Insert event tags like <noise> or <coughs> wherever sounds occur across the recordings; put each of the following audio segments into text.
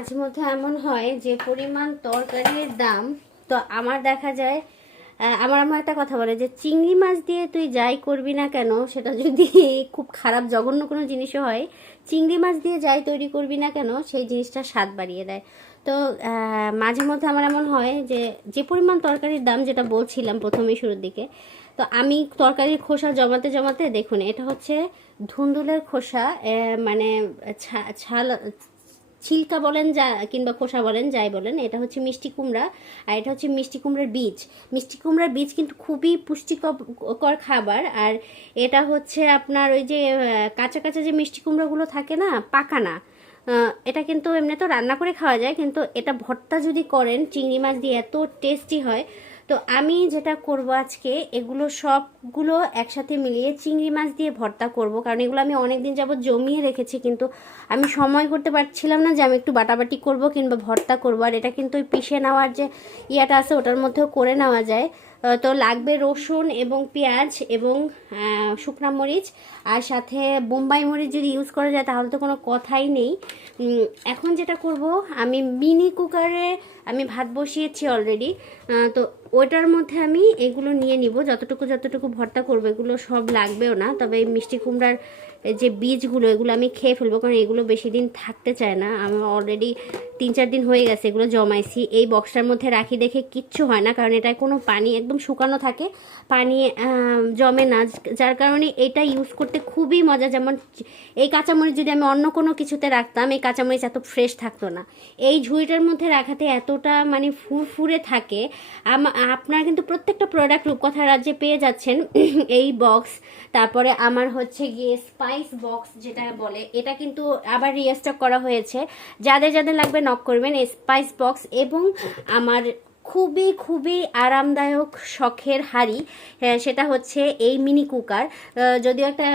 মাঝে মধ্যে এমন হয় যে পরিমাণ তরকারির দাম, তো আমার দেখা যায় আমার আমার একটা কথা বলে যে চিংড়ি মাছ দিয়ে তুই যাই করবি না কেন, সেটা যদি <laughs> খুব খারাপ জঘন্য কোনো জিনিসও হয়, চিংড়ি মাছ দিয়ে যাই তৈরি করবি না কেন, সেই জিনিসটা স্বাদ বাড়িয়ে দেয়। তো মাঝে মধ্যে আমার এমন হয় যে যে পরিমাণ তরকারির দাম যেটা বলছিলাম প্রথমেই শুরুর দিকে, তো আমি তরকারির খোসা জমাতে জমাতে দেখুন, এটা হচ্ছে ধুন্দুলের খোসা মানে ছাল ছিলকা বলেন যা, কিংবা খোসা বলেন, যাই বলেন, এটা হচ্ছে মিষ্টি কুমড়া, আর এটা হচ্ছে মিষ্টি কুমড়ার বীজ। মিষ্টি কুমড়ার বীজ কিন্তু খুবই পুষ্টিকর খাবার, আর এটা হচ্ছে আপনার ওই যে কাঁচা কাঁচা যে মিষ্টি কুমড়াগুলো থাকে না পাকা না এটা কিন্তু এমনি তো রান্না করে খাওয়া যায়, কিন্তু এটা ভর্তা যদি করেন, চিংড়ি মাছ দিয়ে এত টেস্টি হয় তো আমি যেটা করব আজকে, এগুলো সবগুলো একসাথে মিলিয়ে চিংড়ি মাছ দিয়ে ভর্তা করব। কারণ এগুলো আমি অনেক দিন যাবত জমিয়ে রেখেছি, কিন্তু আমি সময় করতে পারছিলাম না যে আমি একটু বাটাবাটি করব কিংবা ভর্তা করব। আর এটা কিন্তু ওই পিষে নেওয়ার যে ইয়াটা আছে, ওটার মধ্যেও করে নেওয়া যায়। তো লাগবে রসুন এবং পেঁয়াজ এবং শুকনা মরিচ আর সাথে বোম্বাই মরিচ যদি ইউজ করা যায়, তাহলে তো কোনো কথাই নেই। এখন যেটা করব, আমি মিনি কুকারে আমি ভাত বসিয়েছি অলরেডি। তো ওটার মধ্যে আমি এগুলো নিয়ে নিব। যতটুকু যতটুকু ভর্তা করব, এগুলো সব লাগবেও না। তবে এই মিষ্টি কুমড়ার যে বীজগুলো, এগুলো আমি খেয়ে ফেলব, কারণ এগুলো বেশি দিন থাকতে চায় না। আমি অলরেডি তিন চার দিন হয়ে গেছে এগুলো জমাইছি। এই বক্সটার মধ্যে রাখি দেখে কিচ্ছু হয় না, কারণ এটায় কোনো পানি একদম শুকানো থাকে। পানি জমে না, যার কারণে এটা ইউজ করতে খুবই মজা। যেমন এই কাঁচামরিচ যদি আমি অন্য কোনো কিছুতে রাখতাম, এই কাঁচামরিচ এত ফ্রেশ থাকতো না। এই ঝুড়িটার মধ্যে রাখাতে এতটা মানে ফুরফুরে থাকে। আপনারা কিন্তু প্রত্যেকটা প্রোডাক্ট রূপকথা রাজ্যে পেয়ে যাচ্ছেন। <clears throat> এই বক্স তারপরে আমার হচ্ছে গিয়ে স্পাইস বক্স যেটা বলে, এটা কিন্তু আবার রিস্টক করা হয়েছে। যাদের যাদের লাগবে নক করবেন স্পাইস বক্স এবং আমার খুবই খুবই আরামদায়ক শখের হাড়ি সেটা হচ্ছে এই মিনি কুকার যদিও একটা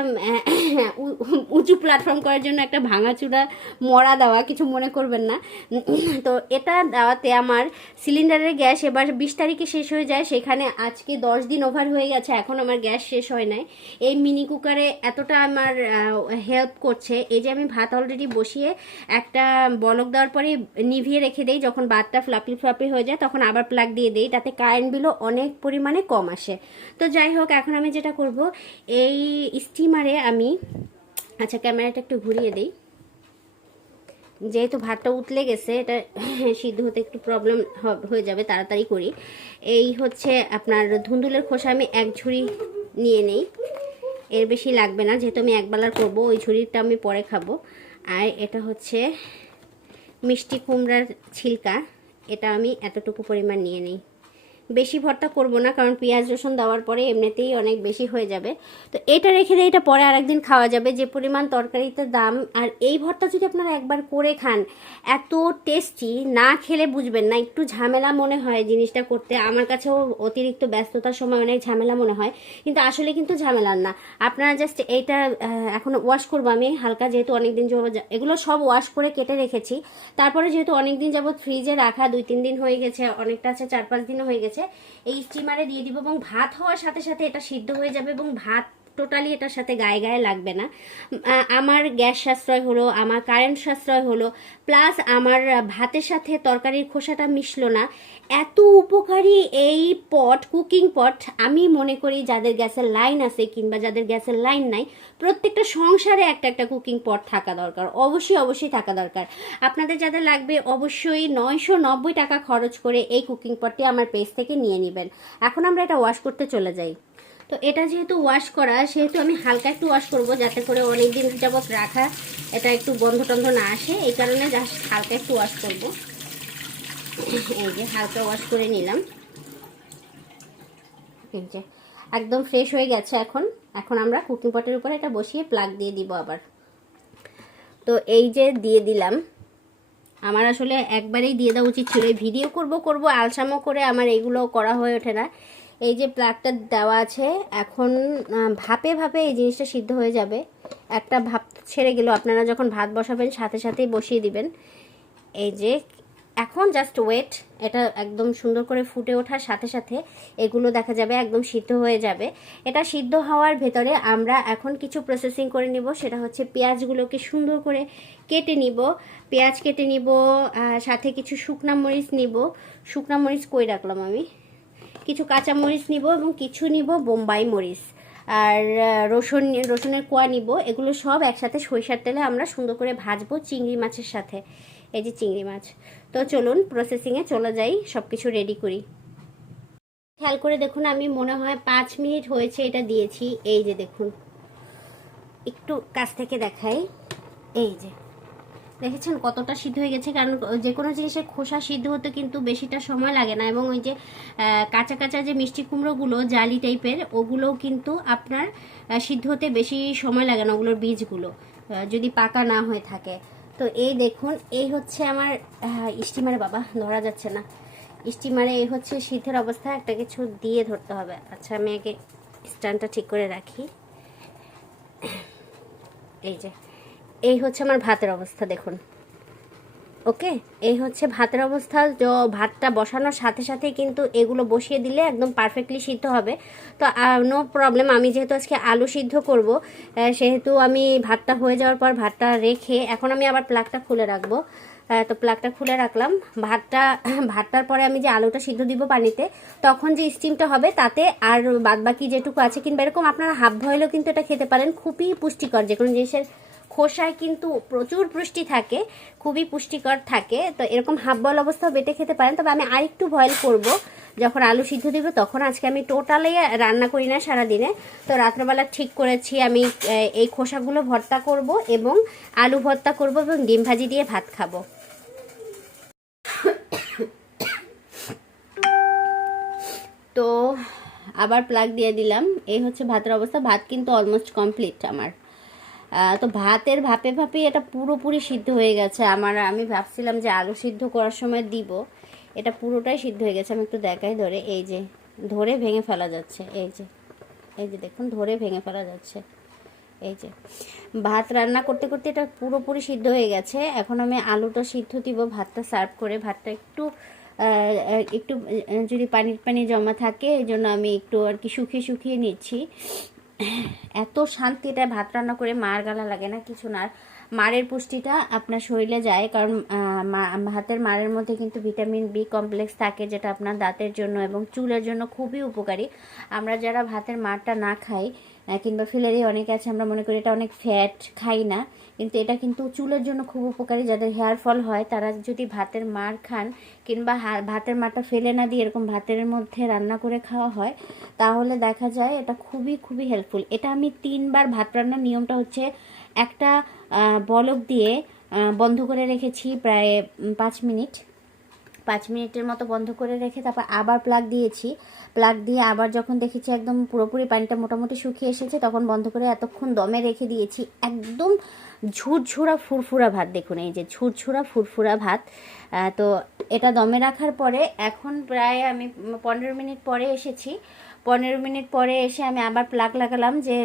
<coughs> উঁচু প্ল্যাটফর্ম করার জন্য একটা ভাঙাচুরা মরা দেওয়া, কিছু মনে করবেন না। <coughs> তো এটা দেওয়াতে আমার সিলিন্ডারের গ্যাস এবার বিশ তারিখে শেষ হয়ে যায়, সেখানে আজকে দশ দিন ওভার হয়ে গেছে, এখন আমার গ্যাস শেষ হয় নাই। এই মিনি কুকারে এতটা আমার হেল্প করছে, এই যে আমি ভাত অলরেডি বসিয়ে একটা বলক দেওয়ার পরে নিভিয়ে রেখে দেই, যখন ভাতটা ফ্লাপি ফ্লাপি হয়ে যায়, তখন আবার প্লাগ দিয়ে দিই, তাতে কারেন্ট বিলও অনেক পরিমাণে কম আসে। তো যাই হোক, এখন আমি যেটা করব, এই স্টিমারে আমি আচ্ছা ক্যামেরাটা একটু ঘুরিয়ে দিই। যেহেতু ভাতটা উতলে গেছে, এটা <laughs> সিদ্ধ হতে একটু প্রবলেম হয়ে যাবে, তাড়াতাড়ি করি। এই হচ্ছে আপনার ধুন্দুলের খোসা আমি এক ঝুড়ি নিয়ে নেই। এর বেশি লাগবে না, যেহেতু আমি একবেলার করব, ওই ঝুড়িটা আমি পরে খাব। আর এটা হচ্ছে মিষ্টি কুমড়ার ছিলকা। এটা আমি এতটুকু পরিমাণ নিয়ে নিই। বেশি ভর্তা করব না, কারণ পেঁয়াজ রসুন দেওয়ার পরে এমনিতেই অনেক বেশি হয়ে যাবে। তো এটা রেখে দিয়ে এটা পরে আরেকদিন খাওয়া যাবে। যে পরিমাণ তরকারিতে দাম, আর এই ভর্তা যদি আপনারা একবার করে খান, এত টেস্টি না খেলে বুঝবেন না। একটু ঝামেলা মনে হয় জিনিসটা করতে। আমার কাছেও অতিরিক্ত ব্যস্ততার সময় অনেক ঝামেলা মনে হয়, কিন্তু আসলে কিন্তু ঝামেলার না। আপনারা জাস্ট এইটা এখন ওয়াশ করব আমি। হালকা যেহেতু অনেকদিন এগুলো সব ওয়াশ করে কেটে রেখেছি। তারপরে যেহেতু অনেকদিন যাবত ফ্রিজে রাখা, দুই তিন দিন হয়ে গেছে, অনেকটা আছে, চার পাঁচ দিনও হয়ে গেছে। এই স্টিমারে দিয়ে দিব এবং ভাত হওয়ার সাথে সাথে এটা সিদ্ধ হয়ে যাবে এবং ভাত টোটালি এটার সাথে গায়ে গায়ে লাগবে না। আমার গ্যাস সাশ্রয় হলো, আমার কারেন্ট সাশ্রয় হলো প্লাস আমার ভাতের সাথে তরকারির খোসাটা মিশলো না। এত উপকারী এই পট কুকিং পট আমি মনে করি যাদের গ্যাসের লাইন আছে কিংবা যাদের গ্যাসের লাইন নাই, প্রত্যেকটা সংসারে একটা একটা কুকিং পট থাকা দরকার, অবশ্যই অবশ্যই থাকা দরকার। আপনাদের যাদের লাগবে অবশ্যই নয়শো নব্বই টাকা খরচ করে এই কুকিং পটটি আমার পেজ থেকে নিয়ে নেবেন। এখন আমরা এটা ওয়াশ করতে চলে যাই। তো এটা যেহেতু ওয়াশ করা, সেহেতু আমি হালকা একটু ওয়াশ করব যাতে করে অনেক দিন যাবত রাখা এটা একটু গন্ধ টন্ধ না আসে। এই কারণে জাস্ট হালকা একটু ওয়াশ করব। এই যে হালকা ওয়াশ করে নিলাম। একদম ফ্রেশ হয়ে গেছে এখন। এখন আমরা কুকিং পটের উপরে এটা বসিয়ে প্লাগ দিয়ে দিব আবার। তো এই যে দিয়ে দিলাম। আমার আসলে একবারেই দিয়ে দেওয়া উচিত ছিল। ভিডিও করব করব আলসামো করে আমার এগুলো করা হয়ে ওঠে না। এই যে প্লাগটা দেওয়া আছে, এখন ভাপে ভাপে এই জিনিসটা সিদ্ধ হয়ে যাবে। একটা ভাপ ছেড়ে গেল আপনারা যখন ভাত বসাবেন, সাথে সাথেই বসিয়ে দিবেন। এই যে, এখন জাস্ট ওয়েট এটা একদম সুন্দর করে ফুটে ওঠার সাথে সাথে এগুলো দেখা যাবে একদম সিদ্ধ হয়ে যাবে। এটা সিদ্ধ হওয়ার ভেতরে আমরা এখন কিছু প্রসেসিং করে নিব, সেটা হচ্ছে পেঁয়াজগুলোকে সুন্দর করে কেটে নিব। পেঁয়াজ কেটে নিব সাথে কিছু শুকনা মরিচ নিব। শুকনা মরিচ কই রাখলাম আমি? কিছু কাঁচা মরিচ নিব এবং কিছু নিব বোম্বাই মরিচ। আর রসুন রসুনের কোয়া নিব। এগুলো সব একসাথে সরিষার তেলে আমরা সুন্দর করে ভাজবো চিংড়ি মাছের সাথে। এই যে চিংড়ি মাছ। তো চলুন প্রসেসিংয়ে চলে যাই সব কিছু রেডি করি। খেয়াল করে দেখুন, আমি মনে হয় পাঁচ মিনিট হয়েছে এটা দিয়েছি। এই যে দেখুন, একটু কাছ থেকে দেখাই। এই যে। দেখেছেন কতটা সিদ্ধ হয়ে গেছে? কারণ যে কোনো জিনিসের খোসা সিদ্ধ হতে কিন্তু বেশিটা সময় লাগে না এবং ওই যে কাঁচা কাঁচা যে মিষ্টি কুমড়োগুলো, জালি টাইপের, ওগুলোও কিন্তু আপনার সিদ্ধ হতে বেশি সময় লাগে না ওগুলোর বীজগুলো যদি পাকা না হয়ে থাকে। তো এই দেখুন, এই হচ্ছে আমার স্টিমারে, বাবা, ধরা যাচ্ছে না। স্টিমারে এই হচ্ছে সিদ্ধের অবস্থা, একটা কিছু দিয়ে ধরতে হবে। আচ্ছা আমি আগে স্ট্যান্ডটা ঠিক করে রাখি। এই যে। এই হচ্ছে আমার ভাতের অবস্থা, দেখুন। ওকে? এই হচ্ছে ভাতের অবস্থা, তো ভাতটা বসানোর সাথে সাথে কিন্তু এগুলো বসিয়ে দিলে একদম পারফেক্টলি সিদ্ধ হবে। তো নো প্রবলেম আমি যেহেতু আজকে আলু সিদ্ধ করব সেহেতু আমি ভাতটা হয়ে যাওয়ার পর ভাতটা রেখে এখন আমি আবার প্লাগটা খুলে রাখব। তো প্লাগটা খুলে রাখলাম। ভাতটা, <clears throat> ভাতটার পরে আমি যে আলুটা সিদ্ধ দিব পানিতে, তখন যে স্টিমটা হবে তাতে আর বাদবাকি যেটুকু আছে, কিংবা এরকম আপনারা হাফ বয়েলও কিন্তু এটা খেতে পারেন, খুবই পুষ্টিকর, যে কোনো জিনিসের খোসায় কিন্তু প্রচুর পুষ্টি থাকে, খুবই পুষ্টিকর থাকে। তো এরকম হাফ বয়েল অবস্থাও বেটে খেতে পারেন। তবে আমি আরেকটু বয়েল করব। যখন আলু সিদ্ধ দিব, তখন আজকে আমি টোটালি রান্না করি না সারাদিনে। তো রাত্রেবেলা ঠিক করেছি আমি এই খোসাগুলো ভর্তা করব এবং আলু ভর্তা করব এবং ডিম ভাজি দিয়ে ভাত খাব। তো আবার প্লাগ দিয়ে দিলাম। এই হচ্ছে ভাতের অবস্থা। ভাত কিন্তু অলমোস্ট কমপ্লিট আমার। তো ভাতের ভাপে ভাপে এটা পুরোপুরি সিদ্ধ হয়ে গেছে। আমার, আমি ভাবছিলাম যে আলু সিদ্ধ করার সময় দিব। এটা পুরোটাই সিদ্ধ হয়ে গেছে। আমি একটু দেখাই ধরে। এই যে, ধরে ভেঙে ফেলা যাচ্ছে। এই যে এই যে দেখুন, ধরে ভেঙে ফেলা যাচ্ছে। এই যে, ভাত রান্না করতে করতে এটা পুরোপুরি সিদ্ধ হয়ে গেছে। এখন আমি আলুটা সিদ্ধ দিব, ভাতটা সার্ভ করে। ভাতটা একটু একটু যদি পানির পানি জমা থাকে, এই জন্য আমি একটু আর কি শুকিয়ে শুকিয়ে নিচ্ছি। এত শান্তি এটা ভাত রান্না করে মার গালা লাগে না, কিছু না। মারের পুষ্টিটা আপনার শরীরে যায়, কারণ হাতের মারের মধ্যে কিন্তু ভিটামিন বি কমপ্লেক্স থাকে, যেটা আপনার দাঁতের জন্য এবং চুলের জন্য খুবই উপকারী। আমরা যারা ভাতের মারটা না খাই কিংবা ফিলেরই অনেকে আছে, আমরা মনে করি এটা অনেক ফ্যাট খাই না, কিন্তু এটা কিন্তু চুলের জন্য খুব উপকারী। যাদের হেয়ার ফল হয়, তারা যদি ভাতের মার খান কিংবা ভাতের মারটা ফেলে না দিয়ে এরকম ভাতের মধ্যে রান্না করে খাওয়া হয়, তাহলে দেখা যায় এটা খুবই খুবই হেল্পফুল এটা আমি তিনবার ভাত রান্নার নিয়মটা হচ্ছে একটা বলক দিয়ে বন্ধ করে রেখেছি প্রায় পাঁচ মিনিট। পাঁচ মিনিটের মতো বন্ধ করে রেখে তারপর আবার প্লাগ দিয়েছি। প্লাগ দিয়ে আবার যখন দেখেছি একদম পুরোপুরি পানিটা মোটামুটি শুকিয়ে এসেছে, তখন বন্ধ করে এতক্ষণ দমে রেখে দিয়েছি। একদম ঝুরঝুরা ফুরফুরা ভাত দেখুন, এই যে ঝুরঝুরা ফুরফুরা ভাত। তো এটা দমে রাখার পরে এখন প্রায় আমি পনেরো মিনিট পরে এসেছি। পনেরো মিনিট পরে এসে আমি আবার প্লাগ লাগালাম যে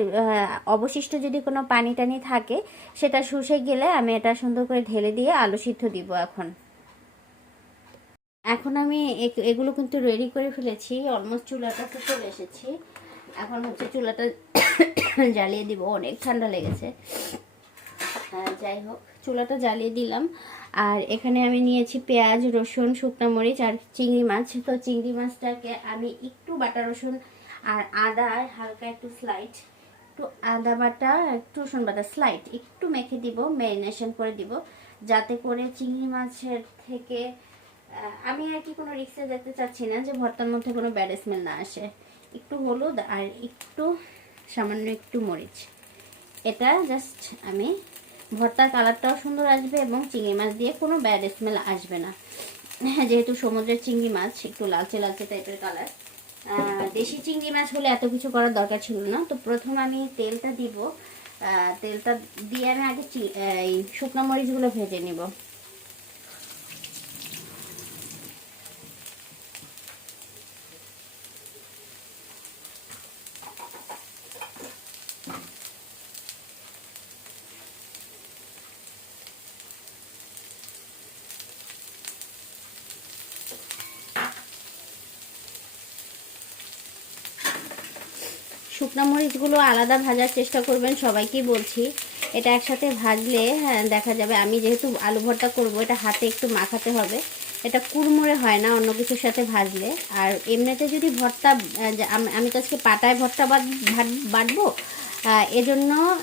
অবশিষ্ট যদি কোনো পানি টানি থাকে, সেটা শুষে গেলে আমি এটা সুন্দর করে ঢেলে দিয়ে আলু সিদ্ধ দিব এখন। এখন আমি এগুলো কিন্তু রেডি করে ফেলেছি অলমোস্ট চুলাটাতে চলে এসেছি। এখন হচ্ছে চুলাটা <coughs> জ্বালিয়ে দিব, অনেক ঠান্ডা লেগেছে। যাই হোক, চুলাটা জ্বালিয়ে দিলাম। আর এখানে আমি নিয়েছি পেঁয়াজ, রসুন, শুকনো মরিচ আর চিংড়ি মাছ। তো চিংড়ি মাছটাকে আমি একটু বাটা রসুন আর আদা, হালকা একটু স্লাইড একটু আদা বাটা, একটু রসুন বাটা স্লাইড একটু মেখে দিব ম্যারিনেশন করে দিব। যাতে করে চিংড়ি মাছের থেকে আমি আর কি কোনো রিক্সে যেতে চাচ্ছি না যে ভর্তার মধ্যে কোনো ব্যাড স্মেল না আসে। একটু হলুদ আর একটু সামান্য একটু মরিচ। এটা জাস্ট আমি ভর্তার কালারটাও সুন্দর আসবে এবং চিংড়ি মাছ দিয়ে কোনো ব্যাড স্মেল আসবে না। হ্যাঁ যেহেতু সমুদ্রের চিংড়ি মাছ একটু লালচে লালচে টাইপের কালার দেশি চিংড়ি মাছ হলে এত কিছু করার দরকার ছিল না। তো প্রথম আমি তেলটা দিব। তেলটা দিয়ে আমি আগে এই শুকনো মরিচগুলো ভেজে নিব। শুকনো মরিচগুলো আলাদা ভাজার চেষ্টা করবেন, সবাইকেই বলছি। এটা একসাথে ভাজলে হ্যাঁ দেখা যাবে। আমি যেহেতু আলু ভর্তা করব, এটা হাতে একটু মাখাতে হবে। এটা কুড়মুড়ে হয় না, অন্য কিছুর সাথে ভাজলে। আর এমনিতে যদি ভর্তা আম- তো আজকে পাটায় ভর্তা বাটবো এজন্য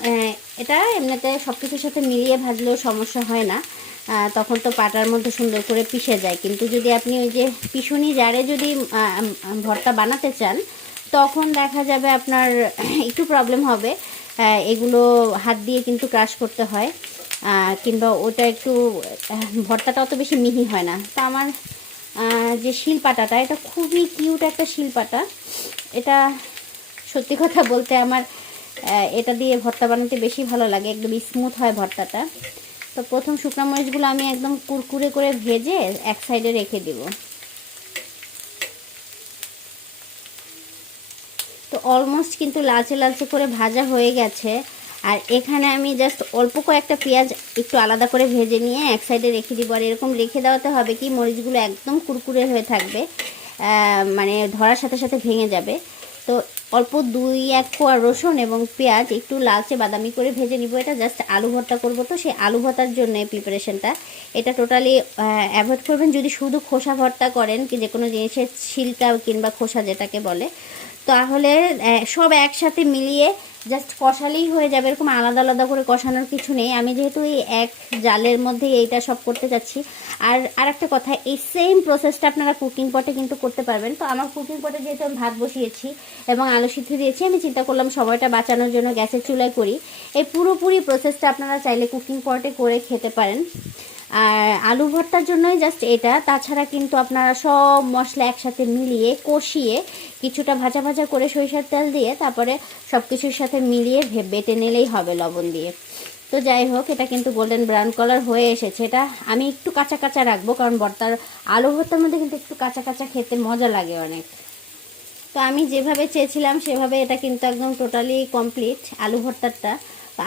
এটা এমনিতে সব কিছুর সাথে মিলিয়ে ভাজলেও সমস্যা হয় না। তখন তো পাটার মধ্যে সুন্দর করে পিষে যায়। কিন্তু যদি আপনি ওই যে পিষুনি জারে যদি ভর্তা বানাতে চান তখন দেখা যাবে আপনার একটু প্রবলেম হবে। এগুলো হাত দিয়ে কিন্তু ক্রাশ করতে হয়। কিংবা ওটা একটু ভর্তাটা অত বেশি মিহি হয় না। তা আমার যে শিলপাটাটা, এটা খুবই কিউট একটা শিলপাটা। এটা সত্যি কথা বলতে আমার এটা দিয়ে ভর্তা বানাতে বেশি ভালো লাগে। একদম স্মুথ হয় ভর্তাটা। তো প্রথম শুকনো মরিচগুলো আমি একদম কুরকুরে করে ভেজে এক সাইডে রেখে দিব। অলমোস্ট কিন্তু লালচে লালচে করে ভাজা হয়ে গেছে। আর এখানে আমি জাস্ট অল্প কয়েকটা পেঁয়াজ একটু আলাদা করে ভেজে নিয়ে এক সাইডে রেখে দিব। আর এরকম রেখে দেওয়াতে হবে কি, মরিচগুলো একদম কুরকুরে হয়ে থাকবে মানে ধরার সাথে সাথে ভেঙে যাবে। তো অল্প দুই, এক কোয়া রসুন এবং পেঁয়াজ একটু লালচে বাদামি করে ভেজে নিব। এটা জাস্ট আলু ভর্তা করব তো, সেই আলু ভর্তার জন্য প্রিপারেশনটা এটা টোটালি অ্যাভয়েড করবেন। যদি শুধু খোসা ভর্তা করেন, কি যে কোনো জিনিসের ছিলকা কিংবা খোসা যেটাকে বলে তাহলে সব একসাথে মিলিয়ে জাস্ট কষালেই হয়ে যাবে, এরকম আলাদা আলাদা করে কষানোর কিছু নেই। আমি যেহেতু এই এক জালের মধ্যে এইটা সব করতে যাচ্ছি আর আর একটা কথা, এই সেম প্রসেসটা আপনারা কুকিং পটে কিন্তু করতে পারবেন। তো আমার কুকিং পটে যেহেতু আমি ভাত বসিয়েছি এবং আলু সিদ্ধ দিয়েছি, আমি চিন্তা করলাম সময়টা বাঁচানোর জন্য গ্যাসের চুলায় করি। এই পুরোপুরি প্রসেসটা আপনারা চাইলে কুকিং পটে করে খেতে পারেন। আর আলু ভর্তার জন্যই জাস্ট এটা। তাছাড়া কিন্তু আপনারা সব মশলা একসাথে মিলিয়ে কষিয়ে কিছুটা ভাজা ভাজা করে সরিষার তেল দিয়ে তারপরে সব কিছুর সাথে মিলিয়ে বেটে নিলেই হবে লবণ দিয়ে। তো যাই হোক, এটা কিন্তু গোল্ডেন ব্রাউন কালার হয়ে এসেছে। এটা আমি একটু কাঁচা কাঁচা রাখব কারণ ভর্তার আলু ভর্তার মধ্যে কিন্তু একটু কাঁচা কাঁচা খেতে মজা লাগে অনেক। তো আমি যেভাবে চেয়েছিলাম, সেভাবে এটা কিন্তু একদম টোটালি কমপ্লিট আলু ভর্তারটা।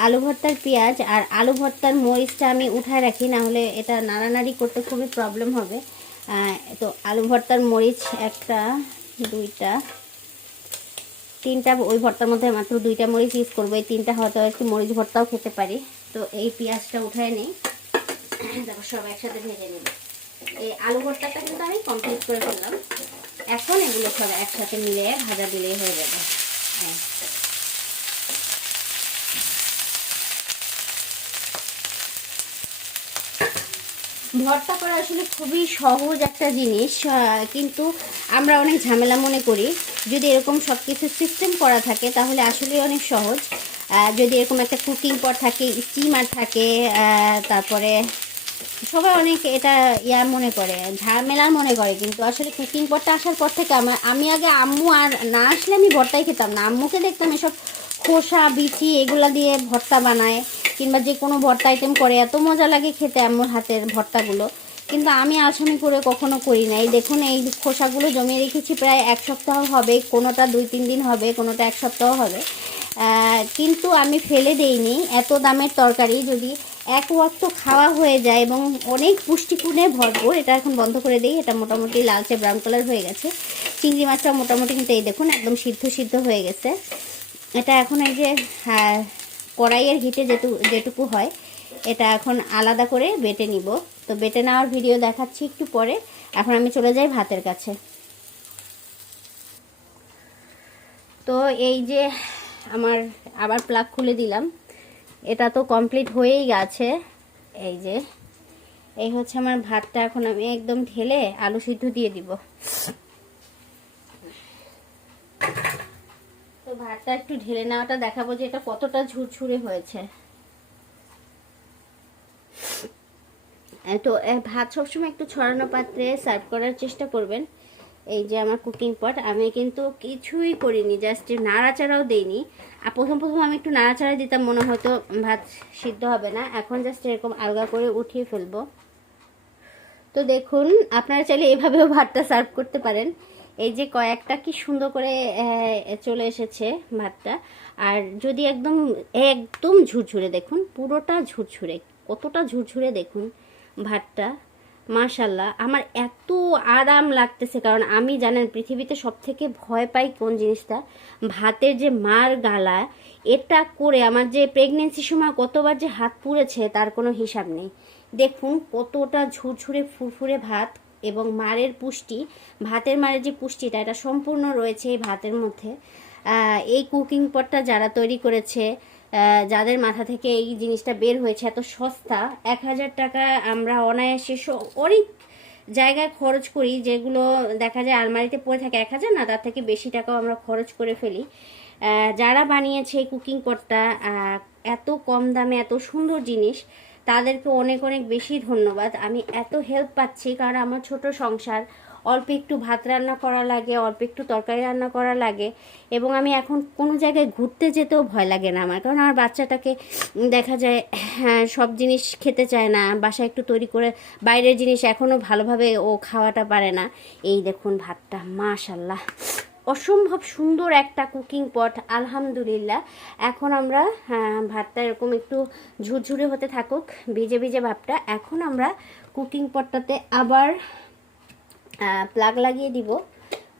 আলু ভর্তার পেঁয়াজ আর আলু ভর্তার মরিচটা আমি উঠায় রাখি না হলে এটা নাড়ানাড়ি করতে খুবই প্রবলেম হবে। তো আলু ভর্তার মরিচ একটা, দুইটা, তিনটা, ওই ভর্তার মধ্যে মাত্র দুইটা মরিচ ইউজ করব। এই তিনটা হয়তো একটু মরিচ ভর্তাও খেতে পারি। তো এই পেঁয়াজটা উঠায় নেই। তারপর সব একসাথে ভেজে নেব। এই আলু ভর্তাটা কিন্তু আমি কমপ্লিট করে ফেললাম। এখন এগুলো সব একসাথে মিলে ভাজা দিলেই হয়ে যাবে। হ্যাঁ। ভর্তা করা আসলে খুবই সহজ একটা জিনিস কিন্তু আমরা অনেক ঝামেলা মনে করি। যদি এরকম সব কিছু সিস্টেম করা থাকে, তাহলে আসলে অনেক সহজ। যদি এরকম একটা কুকিং পট থাকে স্টিমার থাকে তারপরে সবাই অনেক এটা ইয়া মনে করে, ঝামেলা মনে করে, কিন্তু আসলে কুকিং পটটা আসার পর থেকে আমার, আমি আগে আম্মু আর না আসলে আমি ভর্তাই খেতাম না। আম্মুকে দেখতাম এসব খোসা, বিচি এগুলা দিয়ে ভর্তা বানায় কিংবা যে কোনো ভর্তা আইটেম করে। এত মজা লাগে খেতে আমার হাতের ভর্তাগুলো। কিন্তু আমি আসামি করে কখনো করি নাই। দেখুন, এই খোসাগুলো জমিয়ে রেখেছি প্রায় এক সপ্তাহ হবে। কোনোটা দুই তিন দিন হবে, কোনোটা এক সপ্তাহ হবে। কিন্তু আমি ফেলে দেইনি। এত দামের তরকারি যদি এক ওয়াক্ত খাওয়া হয়ে যায় এবং অনেক পুষ্টিগুণে ভরপুর, এটা এখন বন্ধ করে দিই। এটা মোটামুটি লালচে ব্রাউন কালার হয়ে গেছে। চিংড়ি মাছটা মোটামুটি কিন্তু এই দেখুন, একদম সিদ্ধ সিদ্ধ হয়ে গেছে। এটা এখন এই যে হ্যাঁ, কড়াইয়ের হিটে যেটুকু যেটুকু হয় এটা এখন আলাদা করে বেটে নিব। তো বেটে নেওয়ার ভিডিও দেখাচ্ছি একটু পরে। এখন আমি চলে যাই ভাতের কাছে। তো এই যে আমার আবার প্লাগ খুলে দিলাম। এটা তো কমপ্লিট হয়েই গেছে। এই যে এই হচ্ছে আমার ভাতটা। এখন আমি একদম ঢেলে আলু সিদ্ধ দিয়ে দিব। তো ভাতটা একটু ঢেলে নেওয়াটা দেখাবো যে এটা কতটা ঝুরঝুরে হয়েছে। তো ভাত সবসময় একটু ছড়ানো পাত্রে সার্ভ করার চেষ্টা করবেন। এই যে আমার কুকিং পট আমি কিন্তু কিছুই করিনি জাস্ট নাড়াচাড়াও দেইনি। আর প্রথম প্রথম আমি একটু নাড়াচাড়া দিতাম, মনে হয়তো ভাত সিদ্ধ হবে না। এখন জাস্ট এরকম আলগা করে উঠিয়ে ফেলব। তো দেখুন, আপনারা চাইলে এভাবেও ভাতটা সার্ভ করতে পারেন। এই যে কয়েকটা কি সুন্দর করে চলে এসেছে ভাতটা। আর যদি একদম একদম ঝুরঝুরে দেখুন, পুরোটা ঝুরঝুরে, কতটা ঝুরঝুরে দেখুন ভাতটা। মাশাল্লাহ আমার এত আরাম লাগতেছে, কারণ আমি জানেন পৃথিবীতে সব থেকে ভয় পাই কোন জিনিসটা? ভাতের যে মার গালা, এটা করে আমার যে প্রেগনেন্সির সময় কতবার যে হাত পুড়েছে, তার কোনো হিসাব নেই। দেখুন কতটা ঝুরঝুরে, ফুরফুরে ভাত। এবং মারের পুষ্টি, ভাতের মারের যে পুষ্টিটা, এটা সম্পূর্ণ রয়েছে এই ভাতের মধ্যে। এই কুকিং পটটা যারা তৈরি করেছে যাদের মাথা থেকে এই জিনিসটা বের হয়েছে, এত সস্তা, এক হাজার টাকা আমরা অনায়াসে অনেক জায়গায় খরচ করি, যেগুলো দেখা যায় আলমারিতে পড়ে থাকে এক হাজার, না, তার থেকে বেশি টাকাও আমরা খরচ করে ফেলি। যারা বানিয়েছে এই কুকিং পটটা এত কম দামে, এত সুন্দর জিনিস তাদেরকে অনেক অনেক বেশি ধন্যবাদ। আমি এত হেল্প পাচ্ছি কারণ আমার ছোট সংসার অল্প একটু ভাত রান্না করা লাগে অল্প একটু তরকারি রান্না করা লাগে এবং আমি এখন কোনো জায়গায় ঘুরতে যেতেও ভয় লাগে না আমার। কারণ আমার বাচ্চাটাকে দেখা যায় হ্যাঁ, সব জিনিস খেতে চায় না বাসায় একটু তৈরি করে বাইরের জিনিস এখনও ভালোভাবে ও খাওয়াটা পারে না। এই দেখুন ভাতটা মাশাল্লাহ অসম্ভব সুন্দর একটা কুকিং পট আলহামদুলিল্লাহ। এখন আমরা হ্যাঁ, ভাতটা এরকম একটু ঝুরঝুরে হতে থাকুক ভিজে ভিজে ভাবটা এখন আমরা কুকিং পটটাতে আবার প্লাগ লাগিয়ে দিব।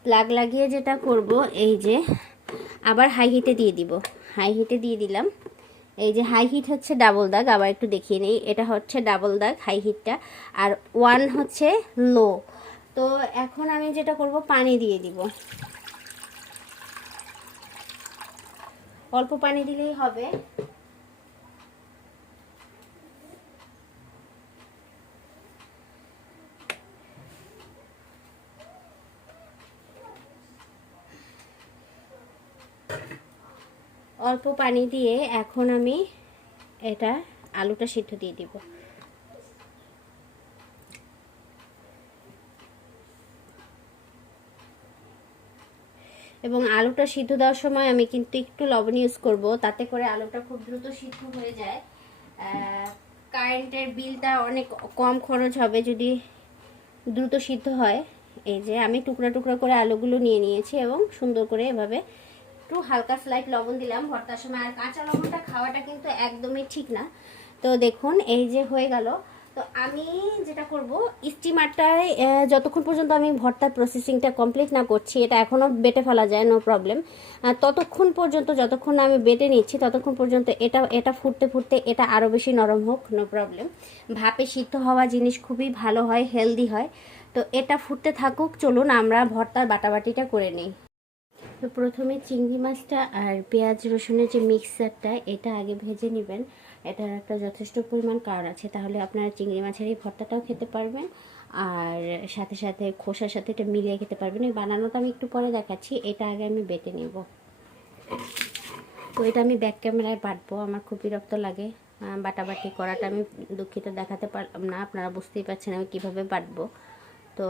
প্লাগ লাগিয়ে যেটা করব এই যে আবার হাই হিটে দিয়ে দিব। হাই হিটে দিয়ে দিলাম। এই যে হাই হিট হচ্ছে ডাবল দাগ আবার একটু দেখিয়ে নিই। এটা হচ্ছে ডাবল দাগ হাই হিটটা আর ওয়ান হচ্ছে লো তো এখন আমি যেটা করব পানি দিয়ে দিব। অল্প পানি দিলেই হবে। অল্প পানি দিয়ে এখন আমি এটা আলুটা সিদ্ধ দিয়ে দিব। এবং আলুটা সিদ্ধ দেওয়ার সময় আমি কিন্তু একটু লবণ ইউজ করব, তাতে করে আলুটা খুব দ্রুত সিদ্ধ হয়ে যায়। কারেন্টের বিলটা অনেক কম খরচ হবে যদি দ্রুত সিদ্ধ হয়। এই যে আমি টুকরা টুকরা করে আলুগুলো নিয়ে নিয়েছি এবং সুন্দর করে এভাবে একটু হালকা স্লাইট লবণ দিলাম। ভর্তার সময় আর কাঁচা লবণটা খাওয়াটা কিন্তু একদমই ঠিক না। তো দেখুন, এই যে হয়ে গেল। তো আমি যেটা করব স্টিমারটায় যতক্ষণ পর্যন্ত আমি ভর্তার প্রসেসিংটা কমপ্লিট না করছি, এটা এখনও বেটে ফেলা যায় নো প্রবলেম ততক্ষণ পর্যন্ত, যতক্ষণ আমি বেটে নিচ্ছি, ততক্ষণ পর্যন্ত এটা এটা ফুটতে ফুটতে এটা আরও বেশি নরম হোক নো প্রবলেম ভাপে সিদ্ধ হওয়া জিনিস খুবই ভালো হয় হেলদি হয়। তো এটা ফুটতে থাকুক, চলুন আমরা ভর্তার বাটাবাটিটা করে নিই। তো প্রথমে চিংড়ি মাছটা আর পেঁয়াজ রসুনের যে মিক্সারটা এটা আগে ভেজে নেবেন। এটার একটা যথেষ্ট পরিমাণ কার আছে। তাহলে আপনারা চিংড়ি মাছের এই ভর্তাটাও খেতে পারবেন। আর সাথে সাথে খোসার সাথে এটা মিলিয়ে খেতে পারবেন। এই বানানোটা আমি একটু পরে দেখাচ্ছি। এটা আগে আমি বেটে নেব। তো এটা আমি ব্যাক ক্যামেরায় বাটবো। আমার খুব বিরক্ত লাগে। বাটাবাটি করাটা আমি দুঃখিত দেখাতে পারলাম না, আপনারা বুঝতেই পারছেন আমি কীভাবে বাটবো। তো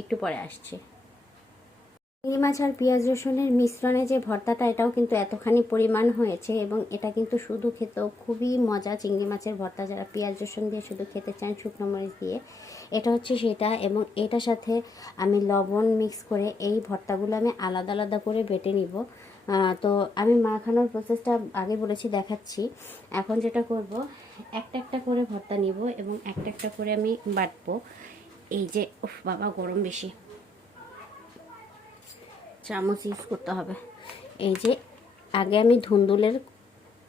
একটু পরে আসছি। চিংড়ি মাছ আর পেঁয়াজ রসুনের মিশ্রণে যে ভর্তাটা, এটাও কিন্তু এতখানি পরিমাণ হয়েছে এবং এটা কিন্তু শুধু খেতেও খুবই মজা চিংড়ি মাছের ভর্তা যারা পেঁয়াজ রসুন দিয়ে শুধু খেতে চান শুকনো মরিচ দিয়ে। এটা হচ্ছে সেটা এবং এটার সাথে আমি লবণ মিক্স করে এই ভর্তাগুলো আমি আলাদা আলাদা করে বেটে নিব। তো আমি মাখানোর প্রসেসটা আগে বলেছি, দেখাচ্ছি। এখন যেটা করব, একটা একটা করে ভর্তা নিব এবং একটা একটা করে আমি বাটবো। এই যে বাবা, গরম বেশি। চামচ ইউজ করতে হবে। এই যে আগে আমি ধুন্দুলের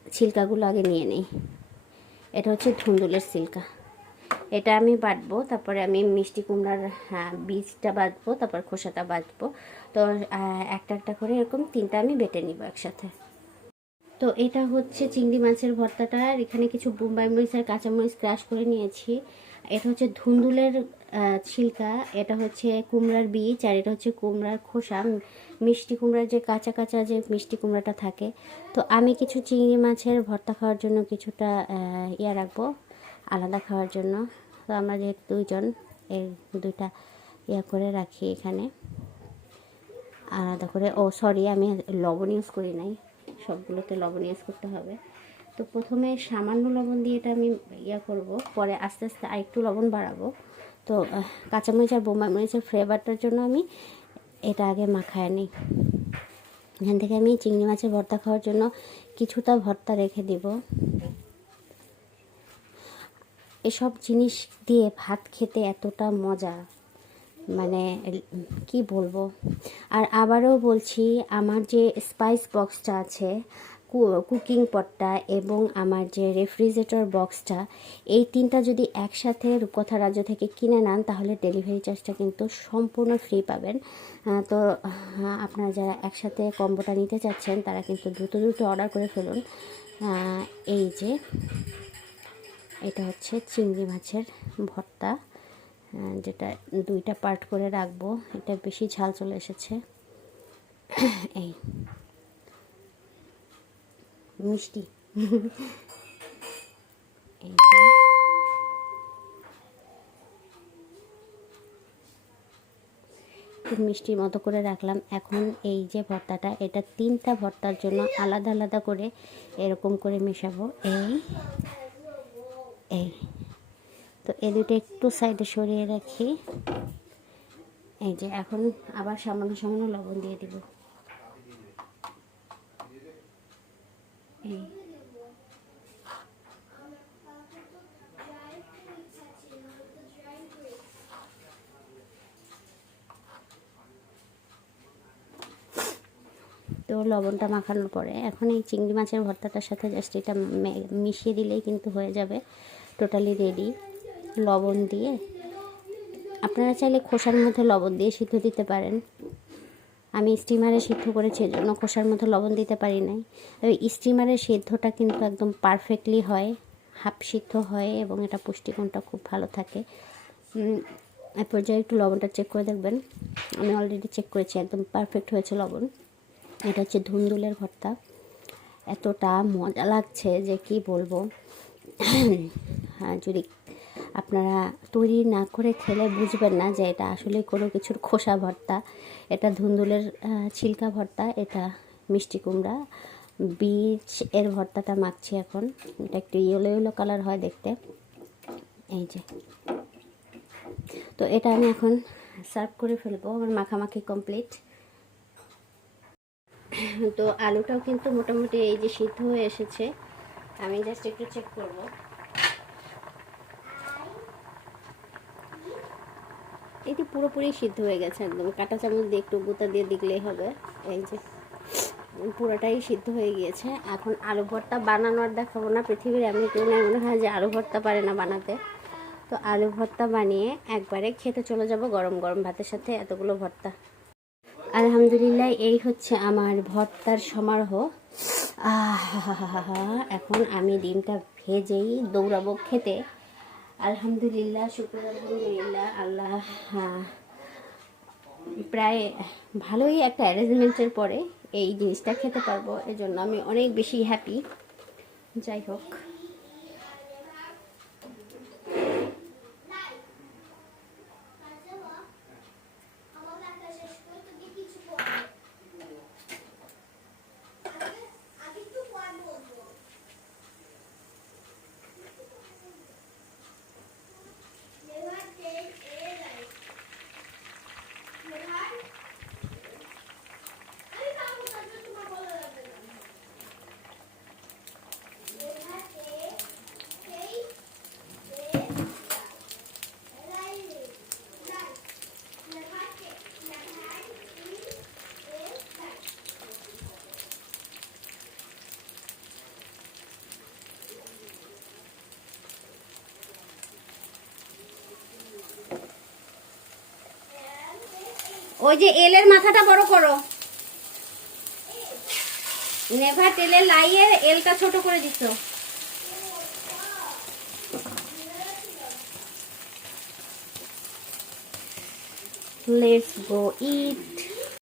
ছিলকাগুলো আগে নিয়ে নিই। এটা হচ্ছে ধুন্দুলের ছিলকা। এটা আমি বাটবো, তারপরে আমি মিষ্টি কুমড়ার হ্যাঁ বীজটা বাটবো, তারপর খোসাটা বাটবো। তো একটা একটা করে এরকম তিনটা আমি বেটে নিব একসাথে। তো এটা হচ্ছে চিংড়ি মাছের ভর্তাটা। আর এখানে কিছু বোম্বাই মরিচ আর কাঁচামরিচ ক্রাশ করে নিয়েছি। এটা হচ্ছে ধুন্দুলের ছিলকা, এটা হচ্ছে কুমড়ার বীজ আর এটা হচ্ছে কুমড়ার খোসা মিষ্টি কুমড়ার যে কাঁচা কাঁচা যে মিষ্টি কুমড়াটা থাকে। তো আমি কিছু চিংড়ি মাছের ভর্তা খাওয়ার জন্য কিছুটা ইয়া রাখব, আলাদা খাওয়ার জন্য। তো আমরা যেহেতু দুইজন, এই দুইটা ইয়া করে রাখি এখানে। আলাদা করে, ও সরি আমি লবণ ইউজ করি নাই। সবগুলোতে লবণ ইউজ করতে হবে। তো প্রথমে সামান্য লবণ দিয়ে এটা আমি ইয়া করব, পরে আস্তে আস্তে আরেকটু লবণ বাড়াবো। তো কাঁচামরিচ আর বোম্বাই মরিচের ফ্লেভারটার জন্য আমি এটা আগে মাখায় নিই। এখান থেকে আমি চিংড়ি মাছের ভর্তা খাওয়ার জন্য কিছুটা ভর্তা রেখে দিব। এসব জিনিস দিয়ে ভাত খেতে এতটা মজা মানে কি বলব? আর আবারও বলছি, আমার যে স্পাইস বক্সটা আছে কুকিং পটটা এবং আমার যে রেফ্রিজারেটর বক্সটা এই তিনটা যদি একসাথে রূপকথা রাজ্য থেকে কিনে নেন, তাহলে ডেলিভারি চার্জটা কিন্তু সম্পূর্ণ ফ্রি পাবেন। তো আপনারা যারা একসাথে কম্বোটা নিতে চাচ্ছেন, তারা কিন্তু দ্রুত দ্রুত অর্ডার করে ফেলুন। এই যে, এটা হচ্ছে চিংড়ি মাছের ভর্তা। যেটা দুইটা পার্ট করে রাখব। এটা বেশি ঝাল চলে এসেছে। এই। মিষ্টি। এই খুব মিষ্টির মতো করে রাখলাম। এখন এই যে ভর্তাটা, এটা তিনটা ভর্তার জন্য আলাদা আলাদা করে এরকম করে মেশাবো। এই এই। তো এই দুটো একটু সাইডে সরিয়ে রাখি। এই যে, এখন আবার সামান্য সামান্য লবণ দিয়ে দিব। এই তো লবণটা মাখানোর পরে এখন এই চিংড়ি মাছের ভর্তাটার সাথে জাস্ট এটা মিশিয়ে দিলেই কিন্তু হয়ে যাবে টোটালি রেডি লবণ দিয়ে, আপনারা চাইলে খোসার মধ্যে লবণ দিয়ে সিদ্ধ দিতে পারেন। আমি স্টিমারে সিদ্ধ করেছি, এজন্য খোসার মধ্যে লবণ দিতে পারি নাই। তবে স্টিমারের সিদ্ধটা কিন্তু একদম পারফেক্টলি হয়, হাফ সিদ্ধ হয় এবং এটা পুষ্টিগুণটা খুব ভালো থাকে। এক পর্যায়ে একটু লবণটা চেক করে দেখবেন। আমি অলরেডি চেক করেছি, একদম পারফেক্ট হয়েছে লবণ। এটা হচ্ছে ধুন্দুলের ভর্তা। এতটা মজা লাগছে যে কি বলব। হ্যাঁ যদি আপনারা তৈরি না করে খেলে বুঝবেন না যে এটা আসলে কোনো কিছুর খোসা ভর্তা, এটা ধুন্দুলের ছিলকা ভর্তা, এটা মিষ্টি কুমড়া, বীজ, এর ভর্তাটা মাখছি এখন। এটা একটু ইয়েলো ইয়েলো কালার হয় দেখতে। এই যে। তো এটা আমি এখন সার্ভ করে ফেলব, আমার মাখামাখি কমপ্লিট। তো আলুটাও কিন্তু মোটামুটি এই যে সিদ্ধ হয়ে এসেছে। আমি জাস্ট একটু চেক করব। এটি পুরোপুরি সিদ্ধ হয়ে গেছে একদম কাঁটা চামচ দিয়ে একটু গুঁতা দিয়ে দিলেই হবে এই যে পুরোটাই সিদ্ধ হয়ে গিয়েছে এখন আলু ভর্তা বানানোর দেখাবো না পৃথিবীর এমন কেউ নেই মনে হয় যে আলু ভর্তা পারে না বানাতে তো আলু ভর্তা বানিয়ে একবারে খেতে চলে যাব গরম গরম ভাতের সাথে এতগুলো ভর্তা আলহামদুলিল্লাহ এই হচ্ছে আমার ভর্তার সমারোহ এখন আমি ডিমটা ভেজেই দৌড়াবো খেতে আলহামদুলিল্লাহ, শুক্র আলহামদুলিল্লাহ, আল্লাহ প্রায় ভালোই একটা অ্যারেঞ্জমেন্টের পরে এই জিনিসটা খেতে পারব। এজন্য আমি অনেক বেশি হ্যাপি যাই হোক। ওই যে এলের মাথাটা বড় করো। নেভা তেলে লাইয়ে এলটা ছোট করে দিত। Let's go it